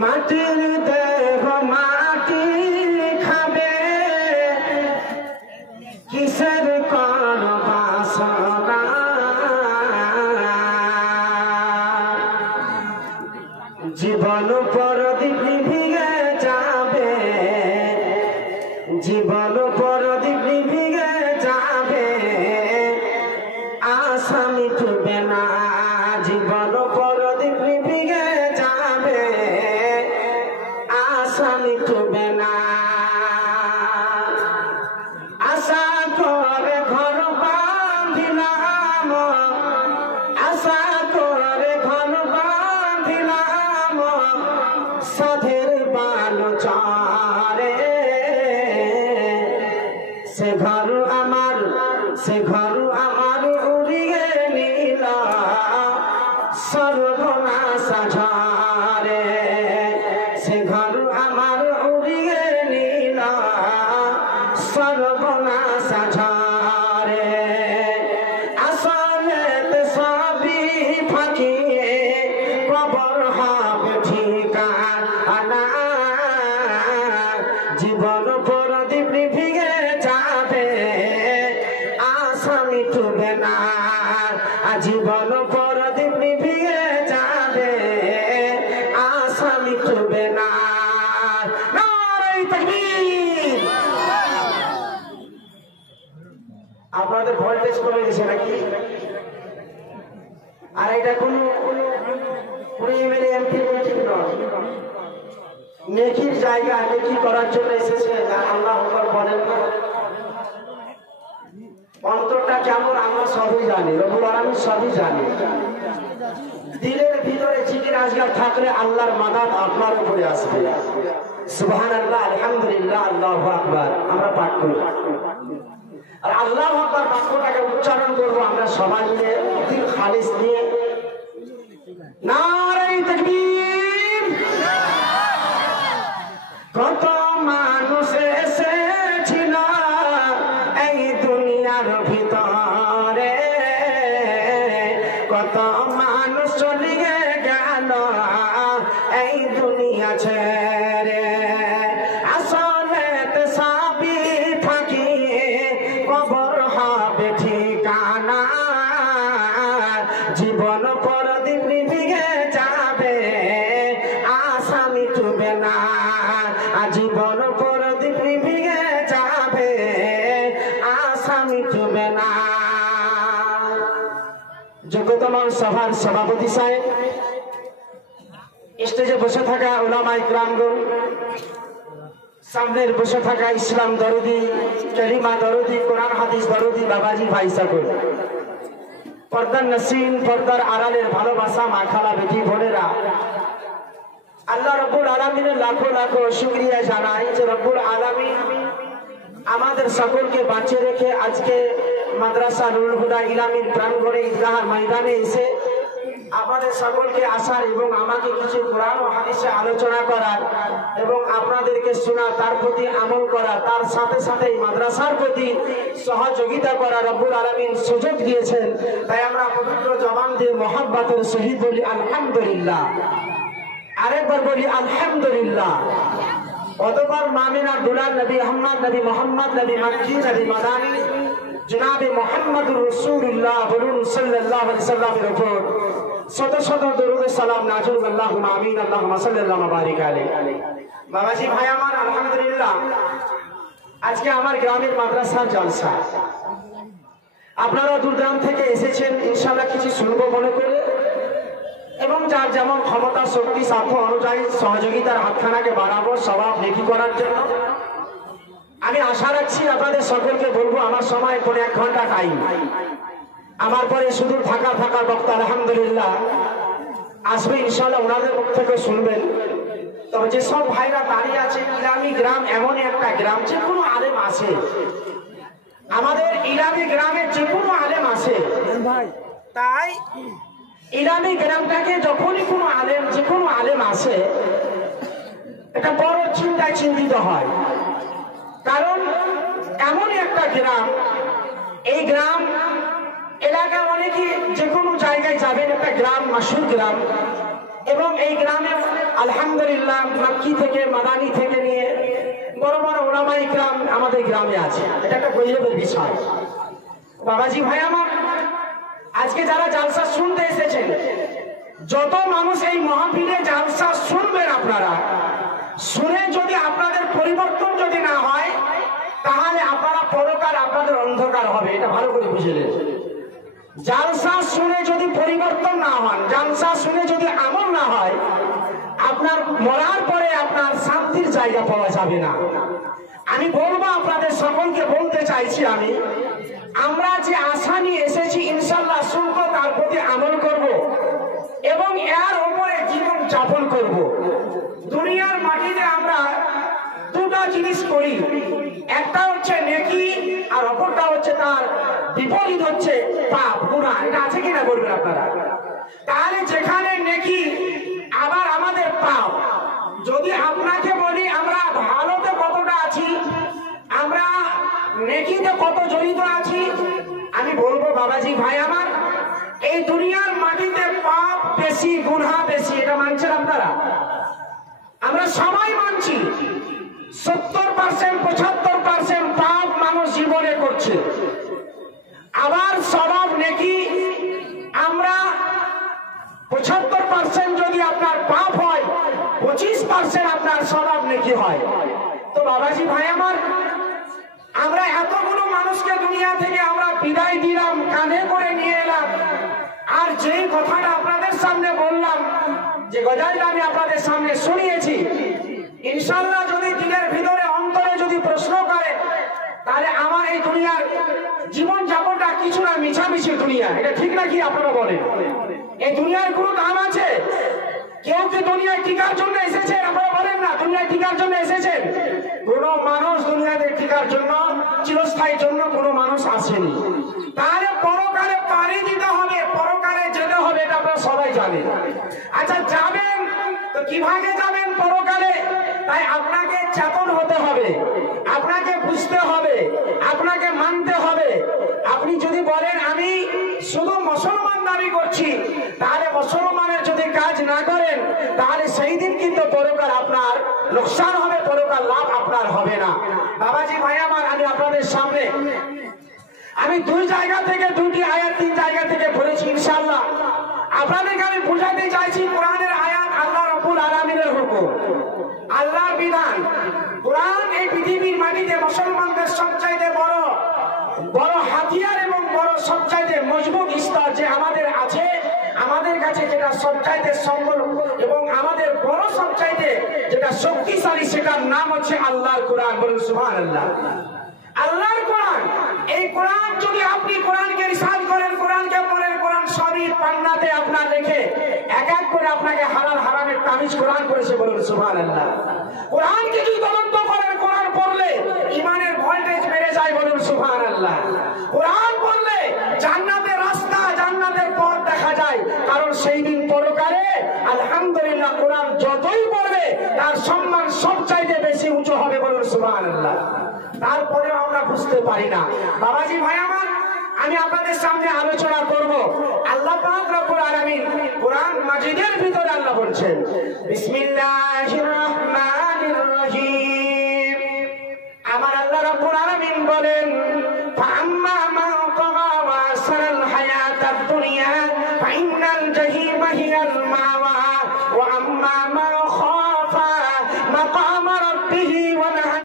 মাটির দেহ মাটি খাবে, কিসের কোন বাসনা, জীবন পরদীপ নিভিয়ে যাবে, জীবন পরদীপ নিভিয়ে যাবে, আশা মিটবে না, জীবন পরদীপ নিভিয়ে যাবে, আশা মিটবে না। আশা করে ঘর বাঁধিলাম, আশা করে ঘর বাঁধিলাম, সাধের বালো চারে, সে ঘর আমার, সে ঘর আমার উড়িয়ে নিল সর্বনাশা ঝড়ে, সে ঘর আমার উড়িয়ে নিল সর্বনাশা ঝড়ে। আসলে সবই ফাঁকি, কবর হবে ঠিকানা, জীবন পরদীপ নিভিয়ে যাবে, আশা মিটবে না, জীবন পরদীপ নিভিয়ে যাবে, আশা মিটবে না। নারে তাকবীর। আপনাদের ভোল্টেজ কমে গেছে নাকি? আর এটা কোন এমএলএ এমপি মিটিং নয়, নেকির জায়গা, নেকি করার জন্য এসেছে। আল্লাহ আকবার বলেন না, অন্তরটা কেমন আমরা সবই জানি, রব্বুল আলামিন সবই জানি। দিলের ভিতরে জিকির আজগার থাকলে আল্লাহর মাদাদ আপনার উপরে আসবে। সুবহানাল্লাহ, আলহামদুলিল্লাহ, আল্লাহু আকবার আমরা পাঠ করি। আর আল্লাহু আকবার বাক্যটাকে উচ্চারণ করব আমরা সবাই মিলে দিল খালিস নিয়ে। নারে তাকবীর। কত মানুষ এসেছিল এই দুনিয়ার ভিতরে, কত মানুষ চলে গেল এই দুনিয়া ছেড়ে, আসলে সবই ফাঁকি, কবর হবে ঠিকানা, জীবন পরদীপ নিভিয়ে যাবে, আশা মিটবে না, জীবন পরদীপ নিভিয়ে যাবে, আশা মিটবে না। যোগ্যতম সভার সভাপতি সাহেব, স্টেজে বসে থাকা উলামায়ে কিরামগণ, সামনের বসে থাকা ইসলাম দরদি, কালিমা দরদি, কোরআন হাদিস দরদি বাবাজি ভাই সকল, পর্দার নসীন, পর্দার আড়ালের ভালোবাসা মা খালা বেটি বোনেরা, আল্লাহ রব্বুল আলামিনের লাখো লাখো শুকরিয়া জানাই যে রব্বুল আলামিন আমাদের সকলকে বাঁচিয়ে রেখে আজকে মাদ্রাসা নুরুল হুদা ইলামীর প্রাঙ্গণে ঈদগাহ ময়দানে এসে আপনাদের সকলকে আসার এবং আমাকে কিছু কোরআন ও হাদিসে আলোচনা করার এবং আপনাদেরকে শোনা, তার প্রতি আমল করা, তার সাথে সাথে মাদ্রাসার প্রতি সহযোগিতা করা রব্বুল আলামিন সুযোগ দিয়েছেন। তাই আমরা পবিত্র জবান দিয়ে মহব্বতের সহিত বলি আলহামদুলিল্লাহ। আরেকবার বলি আলহামদুলিল্লাহ। অতঃপর মামিনা দুলাল নবী আহমদ, নবী মোহাম্মদ, নবী মক্কি, নবী মাদানী জনাবে মুহাম্মদুর রাসূলুল্লাহ বলুন সাল্লাল্লাহু আলাইহি সাল্লামের উপর শত শত দরুদ সালাম নাযিল আল্লাহুম্মা আমিন, আল্লাহুম্মা সাল্লাল্লাহু বারিক আলাইহি। বাবাজি ভাই আমার, আলহামদুলিল্লাহ আজকে আমার গ্রামের মাদ্রাসার জলসা। আপনারা দূরদূরান্ত থেকে এসেছেন ইনশাআল্লাহ কিছু শুনবো মনে করে, এবং যার যেমন ক্ষমতা শক্তি সাধ্য অনুযায়ী সহযোগিতার হাতখানাকে বাড়াবো সওয়াব নেকি করার জন্য। আমি আশা রাখছি আপনাদের সকলকে বলবো আমার সময় পরে 1 ঘন্টা টাইম, আমার পরে শুধু থাকার বক্তা আলহামদুলিল্লাহ আসবে ইনশাআল্লাহ, ওনাদের মুখ থেকে শুনবেন। তবে যেসব ভাইরা দাঁড়িয়ে আছে, ইলামি গ্রাম এমন একটা গ্রাম যে কোনো আলেম আসে, আমাদের ইলামি গ্রামে যে কোনো আলেম আসে, তাই ইলামি গ্রামটাকে যখনই কোনো আলেম, যে কোনো আলেম আসে, এটা বড় চিন্তায় চিন্তিত হয়। কারণ এমন একটা গ্রাম, এই গ্রাম এলাকা অনেকে যে কোনো জায়গায় যাবেন, একটা গ্রাম মাশহুর গ্রাম, এবং এই গ্রামে আলহামদুলিল্লাহ মাক্কি থেকে মাদানি থেকে নিয়ে বড় বড় ওলামায়ে ইকরাম আমাদের গ্রামে আছে। এটা একটা গৌরবের বিষয়। বাবাজি ভাই আমার, আজকে যারা জালসা শুনতে এসেছেন, যত মানুষ এই মাহফিলে জালসা শুনবেন, আপনারা শুনে যদি আপনাদের পরিবর্তন যদি না হয়, তাহলে আপনারা পরকাল আপনাদের অন্ধকার হবে। এটা ভালো করে বুঝলেন। জালসা শুনে যদি পরিবর্তন না হন, জালসা শুনে যদি আমল না হয়, আপনার মরার পরে আপনার শান্তির জায়গা পাওয়া যাবে না। আমি বলবো, আপনাদের সকলকে বলতে চাইছি, আমরা যে আশা নিয়ে এসেছি ইনশাল্লাহ শুনবো, তার প্রতি আমল করব এবং এর উপরে জীবন যাপন করব। দুনিয়ার মাটিতে আমরা দুটো জিনিস করি, একটা হচ্ছে নেকি আর অপরটা হচ্ছে তার বিপরীত হচ্ছে পাপ, গুনাহ। এটা আছে কিনা বলবেন আপনারা? তাহলে যেখানে নেকি আবার আমাদের পাপ, যদি আপনাকে বলি আমরা ভালোতে কতটা আছি, আমরা নেকিতে কত জড়িত আছি, আমি বলবো বাবাজি ভাই আমার, এই দুনিয়ার মাটিতে পাপ বেশি, গুনাহ বেশি। এটা মানছেন আপনারা? আমরা সবাই মানছি। 70% 75% পাপ মানুষ জীবনে করছে। আবার স্বভাব নেকি আমরা 75% যদি আপনার পাপ হয়, 25% আপনার স্বভাব নেকি হয়। তো বাবাজি ভাই আমার, আমরা এতগুলো মানুষকে দুনিয়া থেকে আমরা বিদায় দিলাম, কাঁধে করে নিয়ে এলাম, আর যেই কথাটা আপনাদের সামনে বললাম, যে গজলটা আমি আপনাদের সামনে শুনিয়েছি, ইনশাআল্লাহ যদি দিলের ভিতরে অন্তরে যদি প্রশ্ন করে, তাহলে আমার এই দুনিয়ার জীবন যাপনটা কিছু না মিছামিছি দুনিয়া। এটা ঠিক নাকি আপনারা বলেন? এই দুনিয়ার কোনো দাম আছে? কেউ কি দুনিয়ায় টিকার জন্য এসেছেন? আপনারা বলেন না দুনিয়ায় টিকার জন্য এসেছেন? কোন মানুষ দুনিয়াতে টিকার জন্য, চিরস্থায়ীর জন্য কোন মানুষ আসেনি। তাহলে পরকালে পাড়ি দিতে হবে, পরকালে যেতে হবে, এটা আপনারা সবাই জানেন। আচ্ছা, যাবেন তো কিভাবে যাবেন পরকালে? তাই আপনাকে চেতন হতে হবে, আপনাকে বুঝতে হবে, আপনাকে মানতে হবে। আপনি যদি বলেন আমি শুধু মুসলমান দাবি করছি, তাহলে মুসলমানের যদি কাজ না করেন, তাহলে সেই দিন কিন্তু পরকাল আপনার লোকসান হবে, পরকাল লাভ আপনার হবে না। বাবাজি ভাই আমার, আমি আপনাদের সামনে আমি দুই জায়গা থেকে দুটি আয়াত, তিন জায়গা থেকে পড়েছি। ইনশাআল্লাহ আপনাদেরকে আমি বুঝাতে চাইছি, কোরআনের আয়াত আল্লাহ রাব্বুল আলামিনের হুকুম, আল্লাহর বিধান। কোরআন এই পৃথিবীর মাটিতে মুসলমানদের সবচাইতে বড় বড় হাতিয়ার এবং বড় সবচাইতে মজবুত স্তর যে আমাদের আছে, আমাদের কাছে যেটা সবচাইতে সম্বল এবং আমাদের বড় সবচাইতে যেটা শক্তিশালী, সেটার নাম হচ্ছে আল্লাহর কোরআন। বলুন সুবহানাল্লাহ। আল্লাহর কোরআন, এই কোরআন যদি আপনি কোরআনকে রিসার্চ করেন, কোরআনকে পড়েন, কোরআন সবই পান্নাতে আপনার লেখে এক এক করে আপনাকে হালাল হারামের তামিজ কোরআন করেছে। বলুন সুবহানাল্লাহ। কোরআনকে যদি তদন্ত করেন, কোরআন পড়লে ইমানের ভোল্টেজ বেড়ে যায়। বলুন সুবহানাল্লাহ। কোরআন পড়লে জান্নাতের রাস্তা, জান্নাতের পথ দেখা যায়। কারণ সেই দিন পরকালে আলহামদুলিল্লাহ কোরআন যতই পড়বে তার সম্মান সবচাইতে বেশি উঁচু হবে। বলুন সুবহানাল্লাহ। তারপরেও আমরা বুঝতে পারি না। বাবাজি ভাই আমার, আমি আপনাদের সামনে আলোচনা করব। আল্লাহ পাক রব্বুল আলামিন কোরআন মাজিদের ভিতরে আল্লাহ বলছেন, বিসমিল্লাহির রহমানির রহিম। আমার আল্লাহ রব্বুল আলামিন বলেন, ফাআম্মা মান তাগা ওয়া সারাল হায়াতাদ দুনিয়া ফাইন্নাল জাহিমা হিয়াল মাওয়া ওয়া আম্মা মান খাফা মাকামা